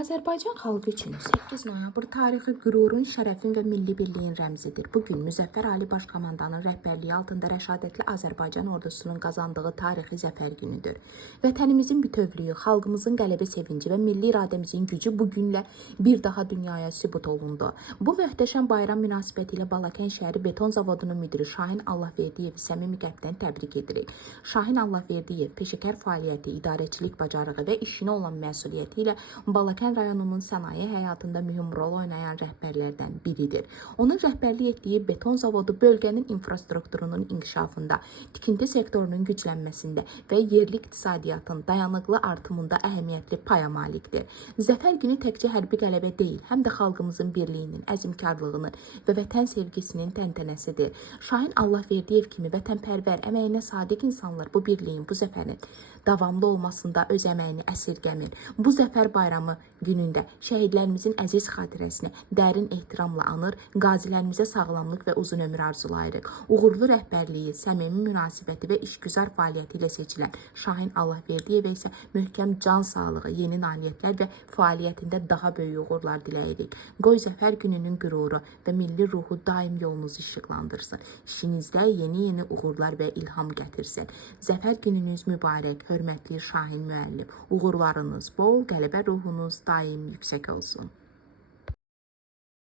Azərbaycan xalqı üçün 8 noyabr tarixi qürurun, şərəfin və milli birliyin rəmzidir. Bugün Müzəffər Ali Baş Komandanın rəhbərliyi altında rəşadətli Azərbaycan ordusunun qazandığı tarixi zəfər günüdür. Vətənimizin bütövlüyü, xalqımızın qələbə sevinci və milli iradəmizin gücü bugünlə bir daha dünyaya sübut olundu. Bu möhtəşəm bayram münasibəti ilə Balakən şəhəri beton zavodunun müdiri Şahin Allahverdiyevi səmimi qəlbdən təbrik edirik. Şahin Allahverdiyev peşəkar fəaliyyəti, idarəçilik bacarığı və işinə olan məsuliyyəti ilə Balakən rayonunun sənaye həyatında mühüm rol oynayan rəhbərlərdən biridir. Onun rəhbərlik etdiyi beton zavodu bölgənin infrastrukturunun inkişafında, tikinti sektorunun güclənməsində və yerli iqtisadiyyatın dayanıqlı artımında əhəmiyyətli paya malikdir. Zəfər günü təkcə hərbi qələbə deyil, həm də xalqımızın birliyinin, əzmkarlığının və vətən sevgisinin təntənəsidir. Şahin Allahverdiyev kimi vətənpərvər, əməyinə sadiq insanlar bu birliyin, bu zəfərin davamlı olmasında öz əməyini əsirgəmir. Bu zəfər bayramı günündə şəhidlərimizin əziz xatirəsini dərin ehtiramla anır, qazilərimizə sağlamlıq və uzun ömür arzulayırıq. Uğurlu rəhbərliyi, səmimi münasibəti və işgüzar fəaliyyəti ilə seçilən Şahin Allahverdiyevə isə möhkəm can sağlığı, yeni nailiyyətlər və fəaliyyətində daha böyük uğurlar diləyirik. Qoy zəfər gününün qüruru və milli ruhu daim yolunuzu işıqlandırsın. İşinizdə yeni uğurlar və ilham gətirsin. Zəfər gününüz mübarək, hörmətli Şahin müəllim. Uğurlarınız bol, qələbə ruhunuz daim yüksək olsun.